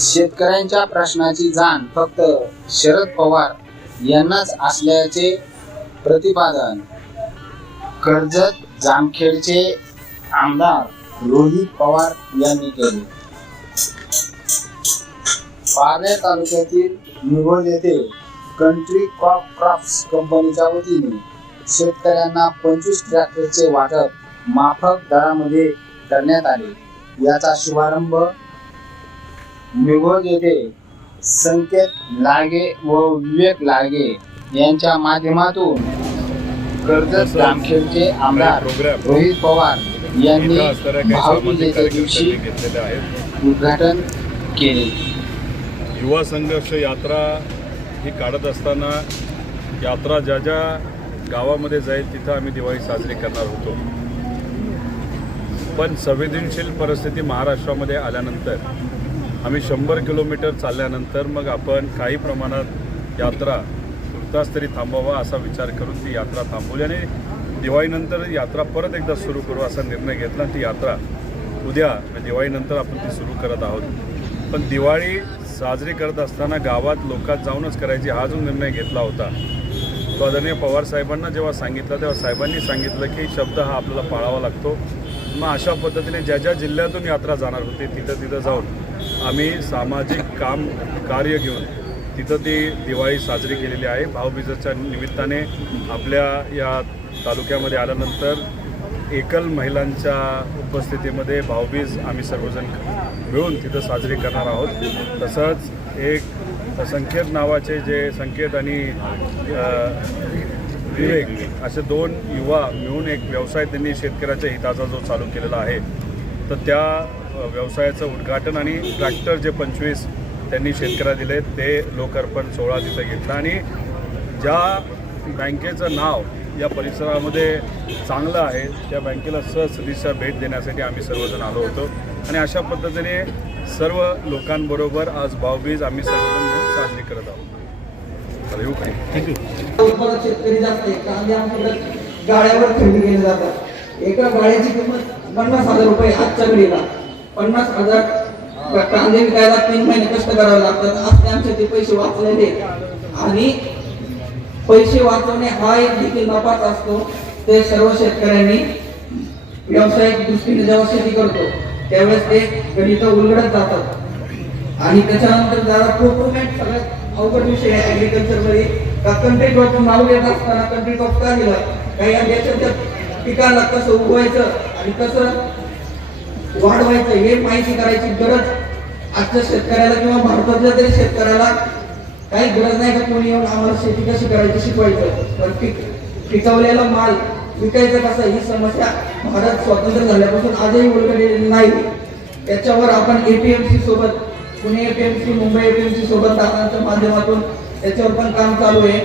शेतकऱ्यांच्या प्रश्नाची जाण फक्त शरद पवार यांनाच असल्याचे प्रतिपादन कर्जत जामखेडचे आमदार रोहित पवार यांनी केले। पारनेर तालुक्यातील निवड येथे कंट्री क्रॉप्स कंपनीच्या वतीने शेतकऱ्यांना 25 ट्रॅक्टरचे वाटप माफक दरामध्ये करण्यात आले। याचा शुभारंभ निवड येथे संकेत लागे व विवेक लागे यांच्या माध्यमातून कर्जत जामखेडचे आमदार रोहित पवार यांनी भाऊबीजेच्या दिवशी उद्घाटन केले। युवा संघर्ष यात्रा ही काढत असताना यात्रा ज्या ज्या गावामध्ये जाईल तिथं आम्ही दिवाळी साजरी करणार होतो, पण संवेदनशील परिस्थिती महाराष्ट्रामध्ये आल्यानंतर आम्ही 100 किलोमीटर चालल्यानंतर मग आपण काही प्रमाणात यात्रा तुर्तास तरी थांबवावा असा विचार करून ती यात्रा थांबवली आणि दिवाळीनंतर यात्रा परत एकदा सुरू करू असा निर्णय घेतला। ती यात्रा उद्या दिवाळीनंतर आपण ती सुरू करत आहोत। पण दिवाळी साजरी करत असताना गावात लोकात जाऊनच करायची हा जो निर्णय घेतला होता तो आदरणीय पवार साहेबांना जेव्हा सांगितलं तेव्हा साहेबांनी सांगितलं की शब्द हा आपल्याला पाळावा लागतो। मग अशा पद्धतीने ज्या ज्या जिल्ह्यातून यात्रा जाणार होती तिथं जाऊन आम्ही सामाजिक कार्य घेऊन तिथं ती दिवाळी साजरी केलेली आहे। भाऊबीजेच्या निमित्ताने आपल्या या तालुक्यामध्ये आल्यानंतर एकल महिलांच्या उपस्थितीमध्ये भाऊबीज आम्ही सर्वजण मिळून तिथं साजरी करणार आहोत। तसंच एक संकेत नावाचे जे संकेत आणि विवेक असे 2 युवा मिळून एक व्यवसाय त्यांनी शेतकऱ्याच्या हिताचा जो चालू केलेला आहे, तर त्या व्यवसायाचं उद्घाटन आणि ट्रॅक्टर जे 25 त्यांनी शेतकऱ्याला दिले ते लोकार्पण सोहळा तिथं घेतला आणि ज्या बँकेचं नाव या परिसरामध्ये चांगलं आहे त्या बँकेला सदिच्छा भेट देण्यासाठी आम्ही सर्वजण आलो होतो आणि अशा पद्धतीने सर्व लोकांबरोबर आज भाऊबीज आम्ही सर्वजण मिळून साजरी करत आहोत। शेतकरी जास्त आहे, कांदे आमच्याकडे गाड्यावर खरेदी केले जातात। एका गाड्याची किंमत 50,000 रुपये आजच्या घडीला। 50,000 कांदे विकायला 3 महिने कष्ट करावे लागतात। आज आमचे ते पैसे वाचलेले आणि पैसे वाचवणे हा एक देखील नफाच असतो। ते सर्व शेतकऱ्यांनी व्यावसायिक दृष्टीने जेव्हा शेती करतो त्यावेळेस ते गणित उलगडत जातात आणि त्याच्यानंतर जरा प्रोक्युरमेंट सगळ्यात अवघड विषय आहे ॲग्रिकल्चरमध्ये। कंट्री क्रॉप नाव येत असताना कंट्री क्रॉप का दिला, काही देशाच्या पिकाला कसं उगवायचं आणि कसं वाढवायचं हे माहिती करायची गरज आजच्या शेतकऱ्याला किंवा भारतातल्या तरी शेतकऱ्याला काही गरज नाही का कोणी येऊन आम्हाला शेती कशी करायची शिकवायचं। पण पिकवलेला माल विकायचं कसं ही समस्या भारत स्वतंत्र झाल्यापासून आजही उलगडलेली नाही। त्याच्यावर आपण APMC सोबत पुणे APMC मुंबई APMC सोबत दालनाच्या माध्यमातून त्याच्यावर पण काम चालू आहे।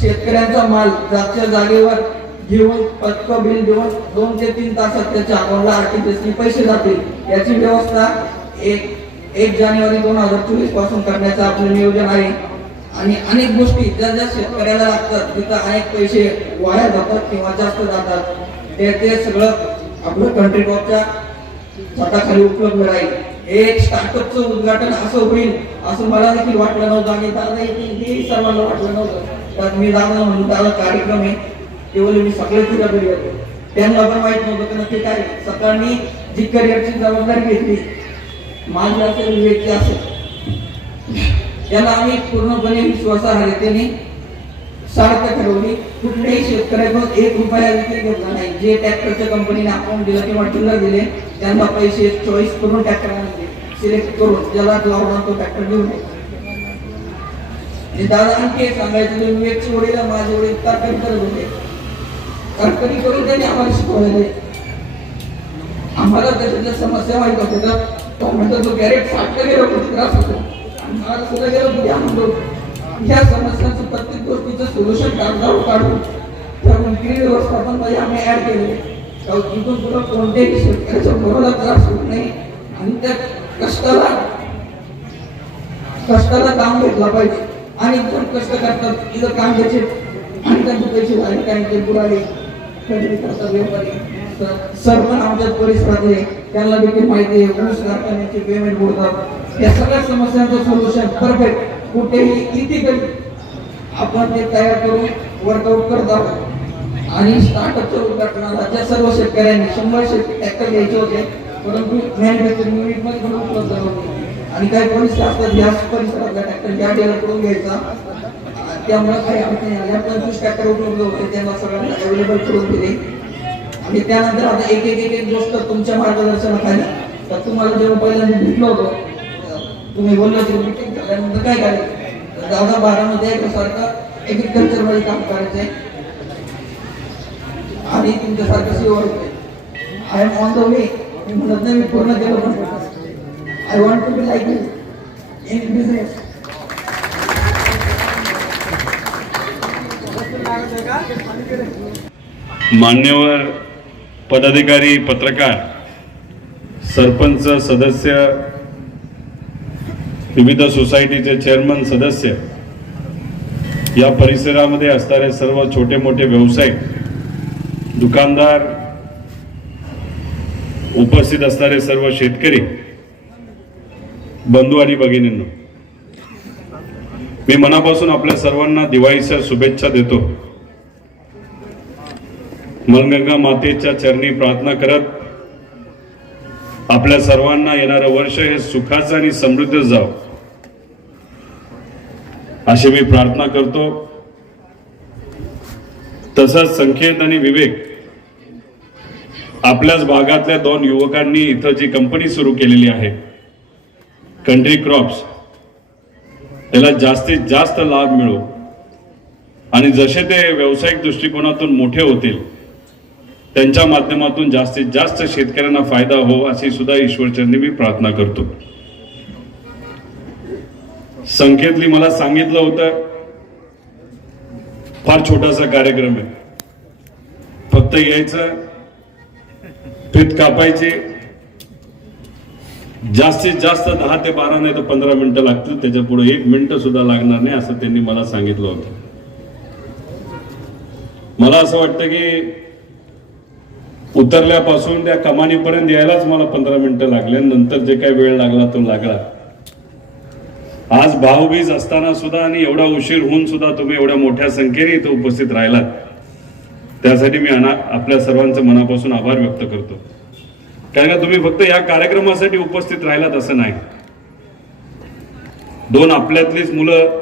शेतकऱ्यांचा माल जागच्या जागेवर घेऊन पक्क बिल देऊन 2 ते 3 तासात त्याच्या अकाउंटला आर्टिफिशियली पैसे जातील याची व्यवस्था 1 जानेवारी 2024 पासून करण्याचं आपलं नियोजन आहे। आणि अनेक गोष्टी ज्या ज्या शेतकऱ्याला लागतात तिथं अनेक पैसे वाया जातात किंवा जास्त जातात ते सगळं आपलं कंट्री क्रॉपच्या हाताखाली उपलब्ध राहील। एक स्टार्टअपचं उद्घाटन असं होईल असं मला देखील वाटलं नव्हतं आणि दादा हे सर्वांना वाटलं नव्हतं। तर मी दादा म्हणून दादा कार्यक्रम आहे केवळ मी सगळे तुझ्या घरी होतो, त्यांना पण माहित नव्हतं की नक्की काय। सकाळी जी करिअरची जबाबदारी घेतली माझी असेल विवेकची असेल त्याला आम्ही पूर्णपणे विश्वासार्हतेने सार्थ ठरवली। कुठल्याही शेतकऱ्याकडून 1 रुपया देखील घेतला नाही। जे ट्रॅक्टरच्या कंपनीने अकाउंट दिलं किंवा डीलर दिले त्यांना पैसे चॉईस करून ट्रॅक्टर सिलेक्ट करून ज्याला लावणार तो ट्रॅक्टर घेऊन दादा आणखी एक सांगायचं की विवेकचे वडील माझे वडील तरकारी करत होते, तरकारी करून त्यांनी आम्हाला शिकवलेले। आम्हाला त्याच्यातल्या समस्या माहित होत्या टोमॅटो जो कॅरेट 60 लोक त्रास होतो मला सुद्धा गेलो ह्या समस्यांचं प्रत्येक गोष्टीचं सोल्युशन काढून त्या मंत्री व्यवस्थापनामध्ये आम्ही ऍड केले। इथून पुढे कोणत्याही शेतकऱ्याच्या घराला त्रास होत नाही आणि त्या कष्टाला काम घेतला पाहिजे। आणि कोण कष्ट करतात इथं काम घ्यायचे आणि त्यांचे पैसे बाहेर काय ते बुडाले खरेदी करतात व्यापारी सर पण आमच्या परिसरातले त्यांना देखील माहिती आहे ऊस कारखान्याचे पेमेंट बुडतात। या सगळ्या समस्यांचं सोल्युशन परफेक्ट कुठेही इथिकली आपण ते तयार करून वर्कआउट करत आहोत. आणि स्टार्टअपच्या उद्घाटनाला ज्या सर्व शेतकऱ्यांनी 100 ट्रॅक्टर घ्यायचे होते, परंतु मॅन्युफॅक्चरिंग युनिटमध्ये पण उपलब्ध नव्हते आणि काही परिस्थिती असतात या परिसरातला ट्रॅक्टर या डेव्हलपकडून घ्यायचा, त्यामुळे काही अडचणी आल्या. 25 ट्रॅक्टर उपलब्ध होते, त्यांना सगळ्यांना अवेलेबल करून दिले. आणि त्यानंतर आता एक एक एक एक गोष्ट तुमच्या मार्गदर्शनाखाली, तर तुम्हाला जेव्हा पहिल्यांदा भेटलो होतो तुम्ही बोललो की मीटिंग झाल्यानंतर काय करायचं, 10-12 सारखं एग्रीकल्चर मध्ये काम करायचंय आणि तुमच्यासारखं CEO I am on the way. मी म्हणत नाही मी पूर्ण केलं, पण I want to be like you in business. मान्यवर पदाधिकारी, पत्रकार, सरपंच सदस्य, विविध सोसायटीचे चेअरमन सदस्य, या परिसरामध्ये असणारे सर्व छोटे मोठे व्यावसायिक, दुकानदार, उपस्थित असणारे सर्व शेतकरी बंधू आणि भगिनींनो, मी मनापासून आपल्या सर्वांना दिवाळीच्या शुभेच्छा देतो. मनगंगा मातेच्या चरणी प्रार्थना करत आपल्या सर्वांना येणारं वर्ष हे सुखाचं आणि समृद्ध जावं अशी मी प्रार्थना करतो. तसंच संकेत आणि विवेक, आपल्याच भागातल्या 2 युवकांनी इथं जी कंपनी सुरू केलेली आहे कंट्री क्रॉप्स, त्याला जास्तीत जास्त लाभ मिळो आणि जसे ते व्यावसायिक दृष्टिकोनातून मोठे होतील त्यांच्या माध्यमातून जास्तीत जास्त शेतकऱ्यांना फायदा हो अशी सुद्धा ईश्वरचरणी मी प्रार्थना करतो. संकेतली मला सांगितलं होतं फार छोटासा कार्यक्रम आहे, फक्त यायचं, पीठ कापायचे, जास्तीत जास्त 10 ते 12 नाही तर 15 मिनिटं लागतील, त्याच्या पुढे 1 मिनिट सुद्धा लागणार नाही असं त्यांनी मला सांगितलं होतं. मला असं वाटतं की उतरल्यापासून त्या कमानीपर्यंत यायलाच मला 15 मिनिटं लागले, नंतर जे काही वेळ लागला तो लागला. आज भाऊबीज असताना सुद्धा आणि एवढा उशीर होऊन सुद्धा तुम्ही एवढ्या मोठ्या संख्येने इथं उपस्थित राहिलात, त्यासाठी मी आपल्या सर्वांचं मनापासून आभार व्यक्त करतो. कारण का तुम्ही फक्त या कार्यक्रमासाठी उपस्थित राहिलात असं नाही. 2 आपल्यातलीच मुलं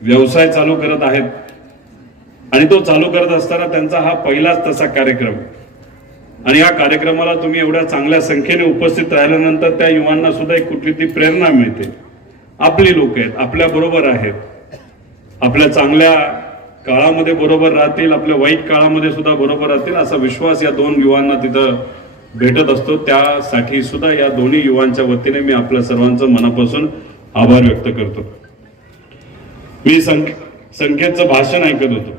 व्यवसाय चालू करत आहेत आणि तो चालू करत असताना त्यांचा हा पहिलाच तसा कार्यक्रम, आणि या कार्यक्रमाला तुम्ही एवढ्या चांगल्या संख्येने उपस्थित राहिल्यानंतर त्या युवांना सुद्धा एक कुठली ती प्रेरणा मिळते. आपली लोक आहेत, आपल्या बरोबर आहेत, आपल्या चांगल्या काळामध्ये बरोबर राहतील, आपल्या वाईट काळामध्ये सुद्धा बरोबर राहतील असा विश्वास या 2 युवांना तिथं भेटत असतो. त्यासाठी सुद्धा या दोन्ही युवांच्या वतीने मी आपल्या सर्वांचं मनापासून आभार व्यक्त करतो. मी संकेतचं भाषण ऐकत होतो.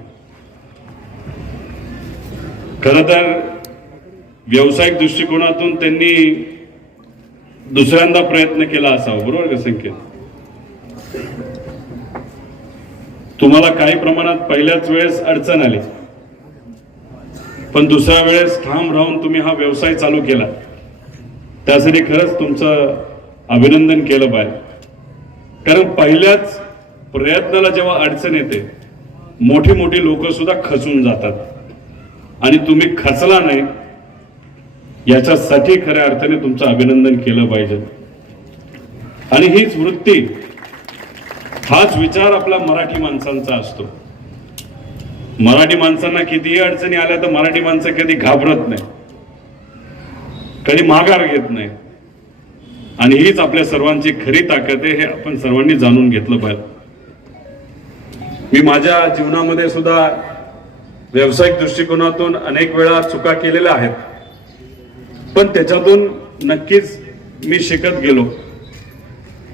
खरं तर व्यावसायिक दृष्टिकोनातून त्यांनी दुसऱ्यांदा प्रयत्न केला असावा, बरोबर का संकेत? तुम्हाला काही प्रमाणात पहिल्याच वेळेस अडचण आली, पण दुसऱ्या वेळेस ठाम राहून तुम्ही हा व्यवसाय चालू केला, त्यासाठी खरंच तुमचं अभिनंदन केलं पाहिजे. कारण पहिल्याच प्रयत्नाला जेव्हा अडचण येते, मोठी मोठी लोक सुद्धा खचून जातात आणि तुम्ही खचला नाही याच्यासाठी खऱ्या अर्थाने तुमचं अभिनंदन केलं पाहिजे. आणि हीच वृत्ती, हाच विचार आपला मराठी माणसांचा असतो. मराठी माणसांना कितीही अडचणी आल्या तर मराठी माणसं कधी घाबरत नाही, कधी माघार घेत नाही, आणि हीच आपल्या सर्वांची खरी ताकद आहे, हे आपण सर्वांनी जाणून घेतलं पाहिजे. मी माझ्या जीवनामध्ये सुद्धा व्यावसायिक दृष्टिकोनातून अनेक वेळा चुका केलेल्या आहेत, पण त्याच्यातून नक्कीच मी शिकत गेलो.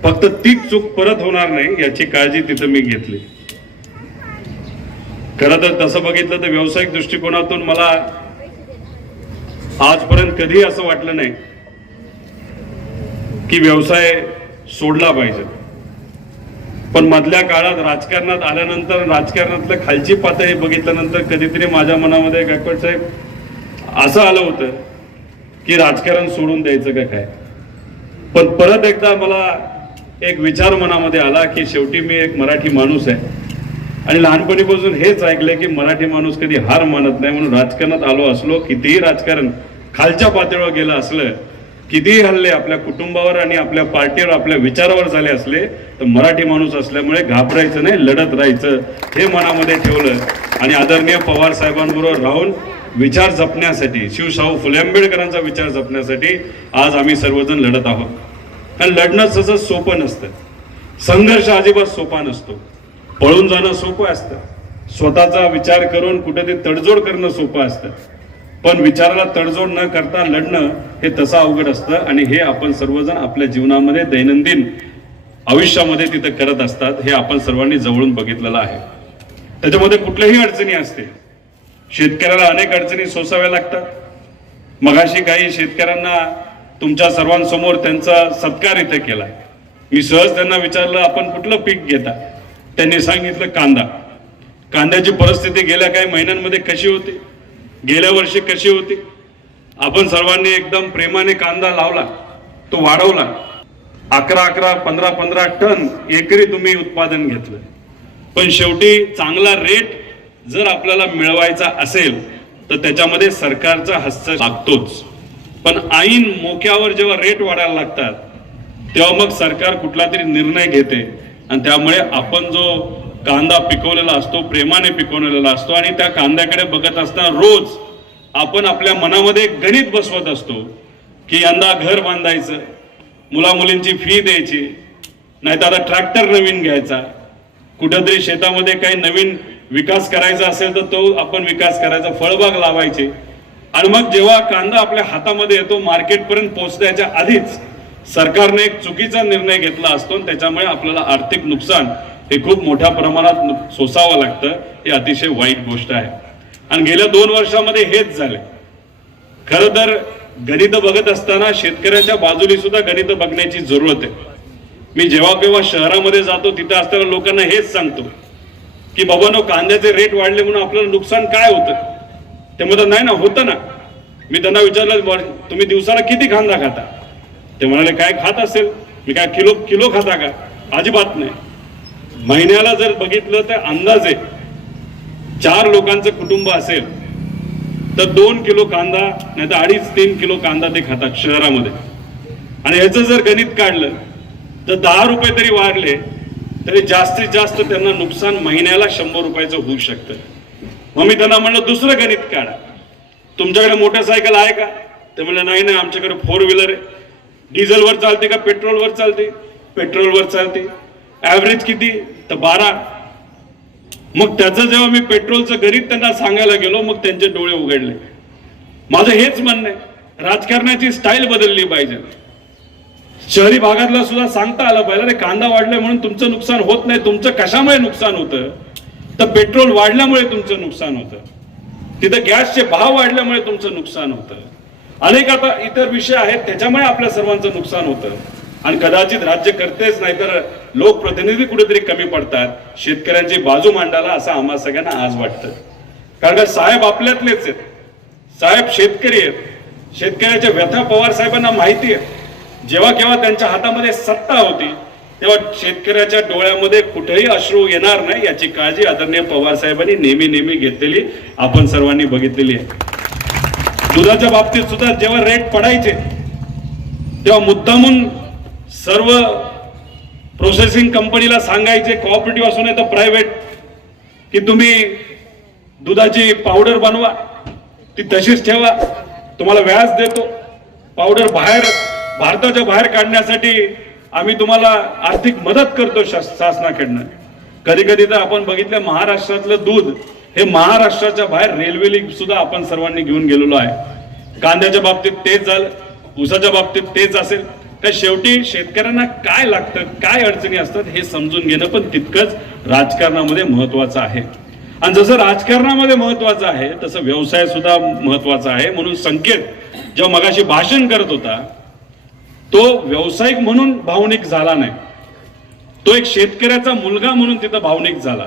फक्त तीच चूक परत होणार नाही याची काळजी तिथं मी घेतली. खरं तर तसं बघितलं तर व्यावसायिक दृष्टिकोनातून मला आजपर्यंत कधीही असं वाटलं नाही की व्यवसाय सोडला पाहिजे. पण मधल्या काळात राजकारणात आल्यानंतर, राजकारणातलं खालची पातळी बघितल्यानंतर कधीतरी माझ्या मनामध्ये गायकवाड साहेब असं आलं होतं की राजकारण सोडून द्यायचं का काय. पण परत एकदा मला एक विचार मनामध्ये आला की शेवटी मी एक मराठी माणूस आहे आणि लहानपणीपासून हेच ऐकलंय की मराठी माणूस कधी हार मानत नाही, म्हणून राजकारणात आलो असलो, कितीही राजकारण खालच्या पातळीवर गेलं असलं, कितीही हल्ले आपल्या कुटुंबावर आणि आपल्या पार्टीवर आपल्या विचारावर झाले असले, तर मराठी माणूस असल्यामुळे घाबरायचं नाही, लढत राहायचं हे मनामध्ये ठेवलं आणि आदरणीय पवार साहेबांबरोबर राहून विचार जपण्यासाठी, शिवशाहू फुले आंबेडकरांचा विचार जपण्यासाठी आज आम्ही सर्वजण लढत आहोत. कारण लढणं सहज सोपं नसतं, संघर्ष अजिबात सोपा नसतो, पळून जाणं सोपं असतं, स्वतःचा विचार करून कुठेतरी तडजोड करणं सोपं असतं, पण विचाराला तडजोड न करता लढणं हे तसं अवघड असतं आणि हे आपण सर्वजण आपल्या जीवनामध्ये दैनंदिन आयुष्यामध्ये तिथं करत असतात. हे आपण सर्वांनी जवळून बघितलेलं आहे. त्याच्यामध्ये कुठल्याही अडचणी असते, शेतकऱ्याला अनेक अडचणी सोसाव्या लागतात. मगाशी काही शेतकऱ्यांना तुमच्या सर्वांसमोर त्यांचा सत्कार इथे केला. मी सहज त्यांना विचारलं आपण कुठलं पीक घेता, त्यांनी सांगितलं कांदा. कांद्याची परिस्थिती गेल्या काही महिन्यांमध्ये कशी होती, गेल्या वर्षी कशी होती. आपण सर्वांनी एकदम प्रेमाने कांदा लावला, तो वाढवला, 11-11, 15-15 टन एकरी तुम्ही उत्पादन घेतलं. पण शेवटी चांगला रेट जर आपल्याला मिळवायचा असेल तर त्याच्यामध्ये सरकारचा हस्तक्षेप लागतोच. पण ऐन मोक्यावर जेव्हा रेट वाढायला लागतात तेव्हा मग सरकार कुठला तरी निर्णय घेते आणि त्यामुळे आपण जो कांदा पिकवलेला असतो, प्रेमाने पिकवलेला असतो आणि त्या कांद्याकडे बघत असताना रोज आपण आपल्या मनामध्ये गणित बसवत असतो की यंदा घर बांधायचं, मुलामुलींची फी द्यायची, नाहीतर आता ट्रॅक्टर नवीन घ्यायचा, कुठेतरी शेतामध्ये काही नवीन विकास करायचा असेल तर तो आपण विकास करायचा, फळबाग लावायचे. आणि मग जेव्हा कांदा आपल्या हातामध्ये येतो, मार्केटपर्यंत पोहोचण्याच्या आधीच सरकारने एक चुकीचा निर्णय घेतला असतो, त्याच्यामुळे आपल्याला आर्थिक नुकसान हे खूप मोठ्या प्रमाणात सोसावं लागतं. हे अतिशय वाईट गोष्ट आहे आणि गेल्या 2 वर्षामध्ये हेच झाले. खरं तर गणित बघत असताना शेतकऱ्याच्या बाजूने सुद्धा गणित बघण्याची जरूरत आहे. मी जेव्हा केव्हा शहरामध्ये जातो तिथे असताना लोकांना हेच सांगतो की बाबांनो, कांद्याचे रेट वाढले म्हणून आपल्याला नुकसान काय होतं. ते म्हणतात नाही ना, होतं ना. मी त्यांना विचारलं तुम्ही दिवसाला किती कांदा खाता, ते म्हणाले काय खात असेल. मी काय किलो खाता का, अजिबात नाही. महिन्याला जर बघितलं तर अंदाजे 4 लोकांचं कुटुंब असेल तर 2 किलो कांदा नाही तर 2.5-3 किलो कांदा ते खातात शहरामध्ये. आणि ह्याचं जर गणित काढलं तर 10 रुपये तरी वाढले तरी जास्तीत जास्त त्यांना नुकसान महिन्याला 100 रुपयाचं होऊ शकतं. मग मी त्यांना म्हणलं दुसरं गणित काढा, तुमच्याकडे मोटरसायकल आहे का, ते म्हणलं नाही नाही आमच्याकडे 4 व्हीलर आहे. डिझेलवर चालते का पेट्रोलवर चालते, पेट्रोलवर चालते. ऍव्हरेज किती, तर 12. मग त्याचं जेव्हा मी पेट्रोलचं गणित त्यांना सांगायला गेलो मग त्यांचे डोळे उघडले. माझं हेच म्हणणं आहे, राजकारणाची स्टाईल बदलली पाहिजे. शहरी भागातला सुद्धा सांगता आलं पाहिजे, अरे कांदा वाढलाय म्हणून तुमचं नुकसान होत नाही. तुमचं कशामुळे नुकसान होतं, तर पेट्रोल वाढल्यामुळे तुमचं नुकसान होतं, तिथं गॅसचे भाव वाढल्यामुळे तुमचं नुकसान होतं, अनेक आता इतर विषय आहेत त्याच्यामुळे आपल्या सर्वांचं नुकसान होतं. आणि कदाचित राज्यकर्तेच नाही तर लोकप्रतिनिधी कुठेतरी कमी पडतात शेतकऱ्यांची बाजू मांडायला, असं आम्हा सगळ्यांना आज वाटतं. कारण का साहेब आपल्यातलेच आहेत, साहेब शेतकरी आहेत. शेतकऱ्याच्या व्यथा पवार साहेबांना माहिती आहे. जेव्हा केव्हा त्यांच्या हातामध्ये सत्ता होती तेव्हा शेतकऱ्याच्या डोळ्यामध्ये कुठेही अश्रू येणार नाही याची काळजी आदरणीय पवार साहेबांनी नेहमी घेतलेली आपण सर्वांनी बघितलेली आहे. दुधाच्या बाबतीत सुद्धा जेव्हा रेट पडायचे तेव्हा मुद्दामून सर्व प्रोसेसिंग कंपनीला सांगायचे, कोऑपरेटिव्ह असू नये तर प्रायव्हेट, की तुम्ही दुधाची पावडर बनवा, ती तशीच ठेवा, तुम्हाला व्याज देतो. पावडर भारताच्या बाहेर काढण्यासाठी आम्ही तुम्हाला आर्थिक मदत करतो शासनाकडनं. कधी कधी तर आपण बघितलं महाराष्ट्रातलं दूध हे महाराष्ट्राच्या बाहेर रेल्वेली सुद्धा आपण सर्वांनी घेऊन गेलेलो आहे. कांद्याच्या बाबतीत तेच झालं, ऊसाच्या बाबतीत तेच असेल. तर शेवटी शेतकऱ्यांना काय लागतं, काय अडचणी असतात हे समजून घेणं पण तितकंच राजकारणामध्ये महत्वाचं आहे. आणि जसं राजकारणामध्ये महत्वाचं आहे तसं व्यवसाय सुद्धा महत्वाचा आहे. म्हणून संकेत जेव्हा मगाशी भाषण करत होता तो व्यावसायिक म्हणून भावनिक झाला नाही, तो एक शेतकऱ्याचा मुलगा म्हणून तिथं भावनिक झाला.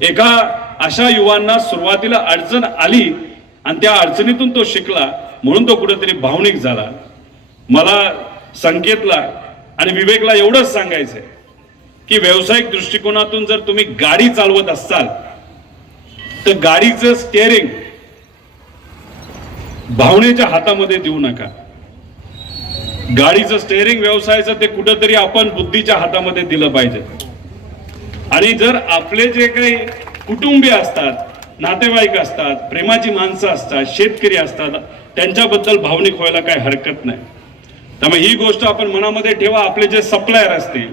एका अशा युवांना सुरुवातीला अडचण आली आणि त्या अडचणीतून तो शिकला म्हणून तो कुठेतरी भावनिक झाला. मला संकेतला आणि विवेकला एवढंच सांगायचंय की व्यावसायिक दृष्टिकोनातून जर तुम्ही गाडी चालवत असाल तर गाडीचं स्टेअरिंग भावनेच्या हातामध्ये देऊ नका. गाडीचं स्टेअरिंग व्यवसायाचं ते कुठंतरी आपण बुद्धीच्या हातामध्ये दिलं पाहिजे. आणि जर आपले जे काही कुटुंबीय असतात, नातेवाईक असतात, प्रेमाची माणसं असतात, शेतकरी असतात, त्यांच्याबद्दल भावनिक व्हायला काही हरकत नाही. त्यामुळे ही गोष्ट आपण मनामध्ये ठेवा. आपले जे सप्लायर असतील,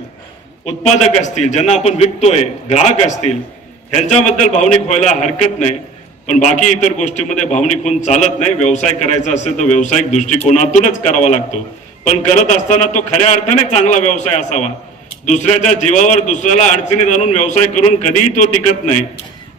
उत्पादक असतील, ज्यांना आपण विकतोय, ग्राहक असतील, ह्यांच्याबद्दल भावनिक व्हायला हरकत नाही. पण बाकी इतर गोष्टीमध्ये भावनिक होऊन चालत नाही. व्यवसाय करायचा असेल तर व्यावसायिक दृष्टिकोनातूनच करावा लागतो. पण करत असताना तो खऱ्या अर्थाने चांगला व्यवसाय असावा. दुसऱ्याच्या जीवावर दुसऱ्याला अडचणीत आणून व्यवसाय करून कधीही तो टिकत नाही.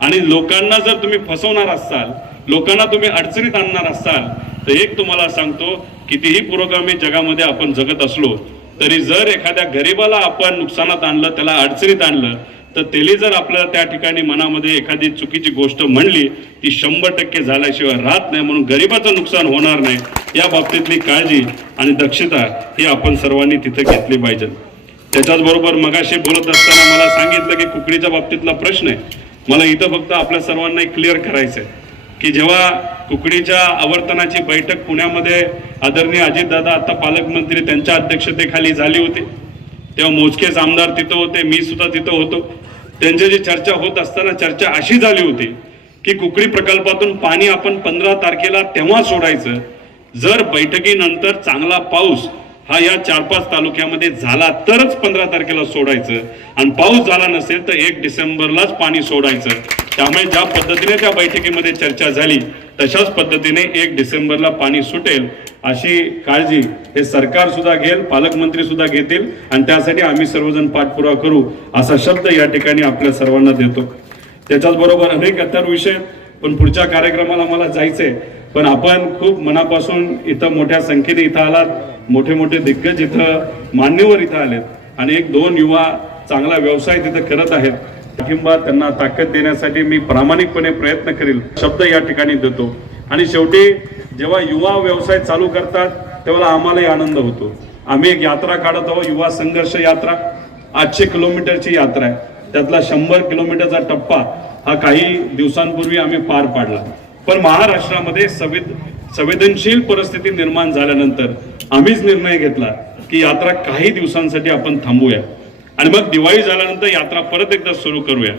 आणि लोकांना जर तुम्ही फसवणार असाल, लोकांना तुम्ही अडचणीत आणणार असाल, तर एक तुम्हाला सांगतो, कितीही पुरोगामी जगामध्ये आपण जगत असलो तरी जर एखाद्या गरीबाला आपण नुकसानात आणलं, त्याला अडचणीत आणलं, तर त्याला जर आपल्याला त्या ठिकाणी मनामध्ये एखादी चुकीची गोष्ट म्हणली, ती 100% झाल्याशिवाय राहत नाही. म्हणून गरीबाचं नुकसान होणार नाही या बाबतीतली काळजी आणि दक्षता ही आपण सर्वांनी तिथे घेतली पाहिजे. त्याच्याच बरोबर मगाशी बोलत असताना मला सांगितलं की कुकडीच्या बाबतीतला प्रश्न आहे. मला इथं फक्त आपल्या सर्वांना क्लिअर करायचं आहे की जेव्हा कुकडीच्या आवर्तनाची बैठक पुण्यामध्ये आदरणीय अजितदादा आता पालकमंत्री त्यांच्या अध्यक्षतेखाली झाली होती, तेव्हा मोजकेच आमदार तिथं होते, मी सुद्धा तिथं होतो. त्यांच्याची चर्चा होत असताना चर्चा अशी झाली होती की कुकडी प्रकल्पातून पाणी आपण 15 तारखेला तेव्हा सोडायचं जर बैठकीनंतर चांगला पाऊस हा या 4-5 तालुक्यामध्ये झाला तरच 15 तारखेला सोडायचं, आणि पाऊस झाला नसेल तर 1 डिसेंबरलाच पाणी सोडायचं. त्यामुळे ज्या पद्धतीने त्या बैठकीमध्ये चर्चा झाली तशाच पद्धतीने 1 डिसेंबरला पाणी सुटेल अशी काळजी हे सरकार सुद्धा घेईल, पालकमंत्री सुद्धा घेतील, आणि त्यासाठी आम्ही सर्वजण पाठपुरावा करू असा शब्द या ठिकाणी आपल्या सर्वांना देतो. त्याच्याच बरोबर अनेक इतर विषय, पण पुढच्या कार्यक्रमाला मला जायचंय. पण आपण खूप मनापासून इथं मोठ्या संख्येने इथं आलात, मोठे मोठे दिग्गज इथं मान्यवर इथं आलेत, आणि 1-2 युवा चांगला व्यवसाय तिथं करत आहेत. पाठिंबा त्यांना ताकद देण्यासाठी मी प्रामाणिकपणे प्रयत्न करेल शब्द या ठिकाणी देतो. आणि शेवटी जेव्हा युवा व्यवसाय चालू करतात तेव्हा आम्हालाही आनंद होतो. आम्ही एक यात्रा काढत आहोत, युवा संघर्ष यात्रा. 800 किलोमीटरची यात्रा आहे. त्यातला 100 किलोमीटरचा टप्पा हा काही दिवसांपूर्वी आम्ही पार पाडला. पण महाराष्ट्रामध्ये संवेदनशील परिस्थिती निर्माण झाल्यानंतर आम्हीच निर्णय घेतला की यात्रा काही दिवसांसाठी आपण थांबूया, आणि मग दिवाळी झाल्यानंतर यात्रा परत एकदा सुरू करूया.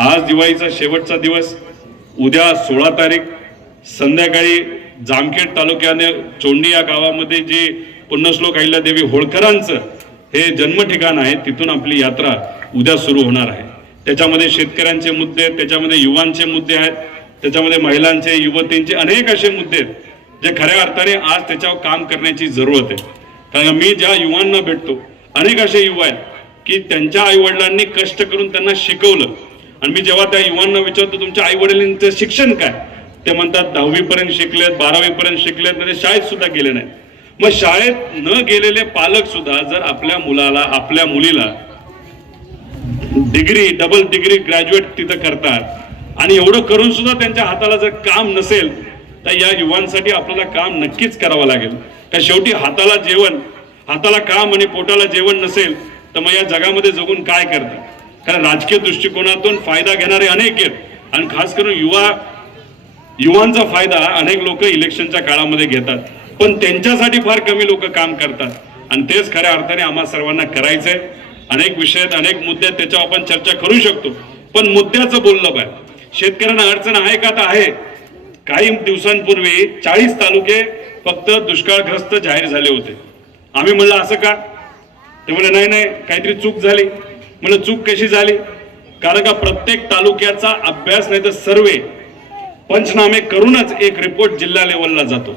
आज दिवाळीचा शेवटचा दिवस. उद्या 16 तारीख संध्याकाळी जामखेड तालुक्याने चोंडी या गावामध्ये जे पुण्यश्लोक अहिल्यादेवी होळकरांचं हे जन्म ठिकाण आहे, तिथून आपली यात्रा उद्या सुरू होणार आहे. त्याच्यामध्ये शेतकऱ्यांचे मुद्दे, त्याच्यामध्ये युवांचे मुद्दे आहेत, त्याच्यामध्ये महिलांचे, युवतींचे अनेक असे मुद्दे आहेत जे खऱ्या अर्थाने आज त्याच्यावर काम करण्याची जरूरत आहे. कारण मी ज्या युवांना भेटतो, अनेक असे युवा आहेत की त्यांच्या आई वडिलांनी कष्ट करून त्यांना शिकवलं, आणि मी जेव्हा त्या युवांना विचारतो तुमच्या आई वडिलांचं शिक्षण काय, ते म्हणतात 10वी पर्यंत शिकलेत, 12वी पर्यंत शिकलेत, म्हणजे शाळेत सुद्धा गेले नाही. मग शाळेत न गेलेले पालक सुद्धा जर आपल्या मुलाला, आपल्या मुलीला डिग्री, डबल डिग्री, ग्रॅज्युएट तिथं करतात, आणि एवढं करून सुद्धा त्यांच्या हाताला जर काम नसेल तर या युवांसाठी आपल्याला काम नक्कीच करावं लागेल. तर शेवटी हाताला जेवण, हाताला काम आणि पोटाला जेवण नसेल तर मग या जगामध्ये जगून काय करतात. कारण राजकीय दृष्टिकोनातून फायदा घेणारे अनेक आहेत, आणि खास करून युवांचा फायदा अनेक लोक इलेक्शनच्या काळामध्ये घेतात, पण त्यांच्यासाठी फार कमी लोक काम करतात. आणि तेच खऱ्या अर्थाने आम्हा सर्वांना करायचंय. अनेक विषय, अनेक मुद्दे, त्याच्यावर आपण चर्चा करू शकतो, पण मुद्द्याचं बोललं पाहिजे. शेतकऱ्यांना अडचण आहे का? तर आहे. काही दिवसांपूर्वी 40 तालुके फक्त दुष्काळग्रस्त जाहीर झाले होते. आम्ही म्हणलं असं का? ते म्हणले नाही नाही, काहीतरी चूक झाली. म्हणलं चूक कशी झाली? कारण का प्रत्येक तालुक्याचा अभ्यास नाही तर सर्वे, पंचनामे करूनच एक रिपोर्ट जिल्हा लेवलला जातो.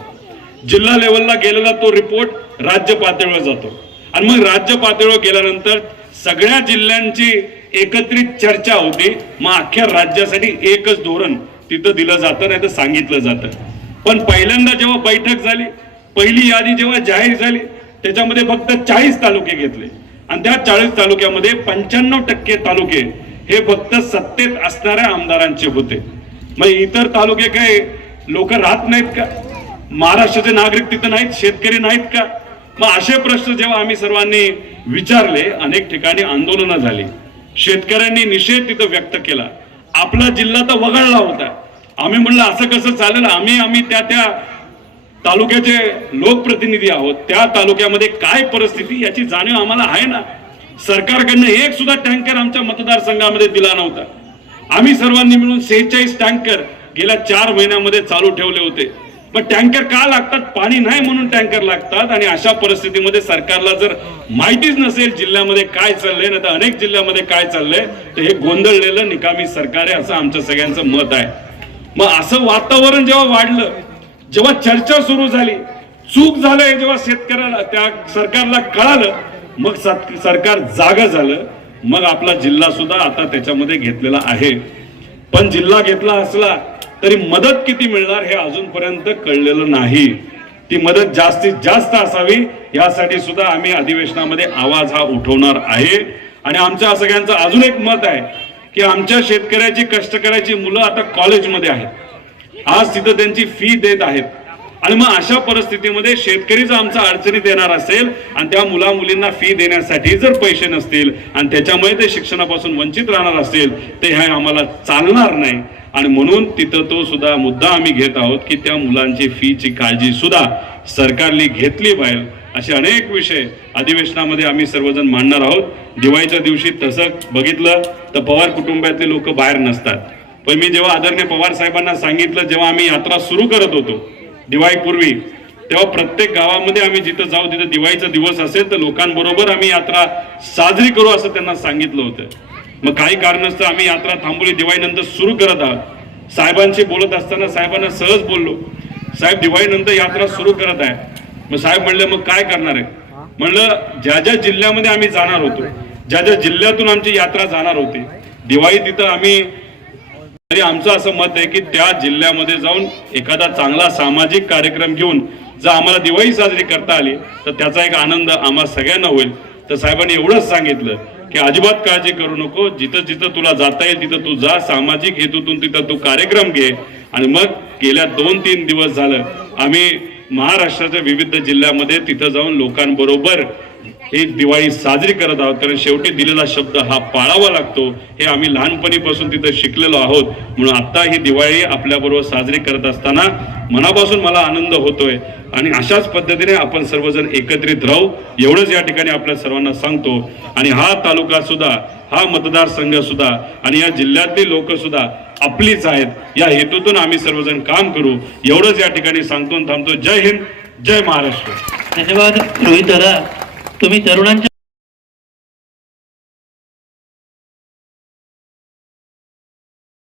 जिल्हा लेवलला गेलेला तो रिपोर्ट राज्य पातळीवर जातो, आणि मग राज्य पातळीवर गेल्यानंतर सगळ्या जिल्ह्यांची एकत्रित चर्चा होती. मग अख्ख्या राज्यासाठी एकच धोरण तिथं दिलं जातं, नाही तर सांगितलं जातं. पण पहिल्यांदा जेव्हा बैठक झाली, पहिली यादी जेव्हा जाहीर झाली, त्याच्यामध्ये फक्त 40 तालुके घेतले, आणि त्या 40 तालुक्यामध्ये 95% तालुके हे फक्त सत्तेत असणाऱ्या आमदारांचे होते. मग इतर तालुके काय लोक राहत नाहीत का? महाराष्ट्राचे नागरिक तिथं नाहीत, शेतकरी नाहीत का? मग असे प्रश्न जेव्हा आम्ही सर्वांनी विचारले, अनेक ठिकाणी आंदोलनं झाली, शेतकऱ्यांनी निषेध तिथं व्यक्त केला, आपला जिल्हा तर वगळला होता. आम्ही म्हणलं असं कसं चालेल, आम्ही त्या तालुक्याचे लोकप्रतिनिधी आहोत, त्या तालुक्यामध्ये काय परिस्थिती याची जाणीव आम्हाला आहे ना. सरकारकडनं एक सुद्धा टँकर आमच्या मतदारसंघामध्ये दिला नव्हता. आम्ही सर्वांनी मिळून 46 टँकर गेल्या 4 महिन्यामध्ये चालू ठेवले होते. पण टँकर का लागतात? पाणी नाही म्हणून टँकर लागतात. आणि अशा परिस्थितीमध्ये सरकारला जर माहितीच नसेल जिल्ह्यामध्ये काय चाललंय ना तर अनेक जिल्ह्यामध्ये काय चाललंय, तर हे गोंधळलेलं निकामी सरकार आहे असं आमच्या सगळ्यांचं मत आहे. मग असं वातावरण जेव्हा वाढलं, जेव्हा चर्चा सुरू झाली, चूक झालंय जेव्हा शेतकऱ्याला त्या सरकारला कळालं, मग सरकार जागा झालं. मग आपला जिल्हा सुद्धा आता त्याच्यामध्ये घेतलेला आहे. पण जिल्हा घेतला असला तरी मदत किती मिळणार हे अजूनपर्यंत कळलेलं नाही. ती मदत जास्तीत जास्त असावी यासाठी सुद्धा आम्ही अधिवेशनामध्ये आवाज हा उठवणार आहे. आणि आमच्या सगळ्यांचं अजून एक मत आहे की आमच्या शेतकऱ्याची, कष्टकऱ्याची मुलं आता कॉलेजमध्ये आहेत, आज तिथं त्यांची फी देत आहेत. आणि मग अशा परिस्थितीमध्ये शेतकरी जर आमचा अडचणीत येणार असेल आणि त्या मुला मुलींना फी देण्यासाठी जर पैसे नसतील आणि त्याच्यामुळे ते शिक्षणापासून वंचित राहणार असेल, ते हे आम्हाला चालणार नाही. आणि म्हणून तिथं तो सुद्धा मुद्दा आम्ही घेत आहोत की त्या मुलांची फीची काळजी सुद्धा सरकारने घेतली पाहिजे. असे अनेक विषय अधिवेशनामध्ये आम्ही सर्वजण मांडणार आहोत. दिवाळीच्या दिवशी तसं बघितलं तर पवार कुटुंबातले लोक बाहेर नसतात. पण मी जेव्हा आदरणीय पवार साहेबांना सांगितलं, जेव्हा आम्ही यात्रा सुरू करत होतो दिवाळीपूर्वी, तेव्हा प्रत्येक गावामध्ये आम्ही जिथं जाऊ तिथं दिवाळीचा दिवस असेल तर लोकांबरोबर आम्ही यात्रा साजरी करू असं त्यांना सांगितलं होतं. मग काही कारणास्तव आम्ही यात्रा थांबवली, दिवाळीनंतर सुरू करत आहोत. साहेबांशी बोलत असताना साहेबांना सहज बोललो, साहेब दिवाळीनंतर यात्रा सुरू करत आहे. मग साहेब म्हणले मग काय करणार आहे? म्हणलं ज्या ज्या जिल्ह्यामध्ये आम्ही जाणार होतो, ज्या ज्या जिल्ह्यातून आमची यात्रा जाणार होती, दिवाळी तिथं आम्ही, तरी आमचं असं मत आहे की त्या जिल्ह्यामध्ये जाऊन एखादा चांगला सामाजिक कार्यक्रम घेऊन जर आम्हाला दिवाळी साजरी करता आली तर त्याचा एक आनंद आम्हा सगळ्यांना होईल. तर साहेबांनी एवढंच सांगितलं की अजिबात काळजी करू नको, जिथं जिथं तुला जाता येईल तिथं तू जा, सामाजिक हेतूतून तिथं तू कार्यक्रम घे. आणि मग गेल्या 2-3 दिवस झालं आम्ही महाराष्ट्राच्या विविध जिल्ह्यामध्ये तिथं जाऊन लोकांबरोबर ही दिवाळी साजरी करत आहोत. कारण शेवटी दिलेला शब्द हा पाळावा लागतो, हे आम्ही लहानपणीपासून तिथं शिकलेलो आहोत. म्हणून आता ही दिवाळी आपल्याबरोबर साजरी करत असताना मनापासून मला आनंद होतोय. आणि अशाच पद्धतीने आपण सर्वजण एकत्रित राहू एवढंच या ठिकाणी आपल्या सर्वांना सांगतो. आणि हा तालुका सुद्धा, हा मतदारसंघ सुद्धा आणि या जिल्ह्यातली लोक सुद्धा आपलीच आहेत, या हेतूतून आम्ही सर्वजण काम करू एवढंच या ठिकाणी सांगतो. थांबतो. जय हिंद, जय महाराष्ट्र. धन्यवाद रोहित दादा. तुम्ही तरुणांच्या